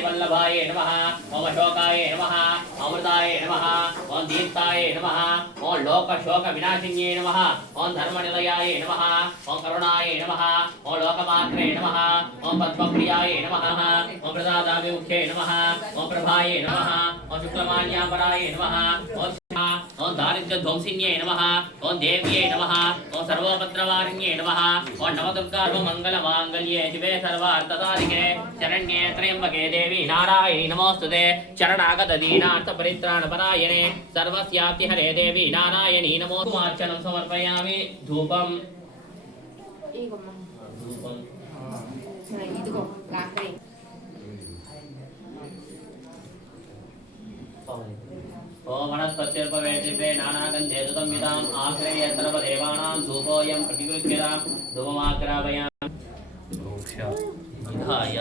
हरिवल्लभाय नमः ओम अशोकाय नमः अमृताय नमः ओम दीप्ताय नमः ओम लोकशोक विनाशिन्ये नमः ओम धर्मनिलयाय नमः ओम करुणाय नमः ओम लोकमात्रे नमः ओम पद्मप्रियाय नमः ओम प्रसादाभिमुख्ये नमः ओम प्रभाय नमः ओम शुक्लमाल्यापराय नमः ओम दारिद्र्य ध्वंसिन्ये नमः ओम देव्ये नमः ओम सर्वोपद्रवारिण्ये नमः ओम नवदुर्गा मंगल मांगल्ये शिवे सर्वार्थसाधिके शरण्ये त्र्यंबके देवी नारायणी नमोस्तुते शरणागत दीनार्थ परित्राण परायणे सर्वस्याप्ति हरे देवी नारायणी नमोस्तुमार्चनं समर्पयामि धूपम ओम वनस्पतिर्पवेदिते नानागन्धे सुसंयुताम् आश्रये सर्वदेवानां धूपोऽयं प्रतिगृह्यतां धूपमाग्रापयामि विधाय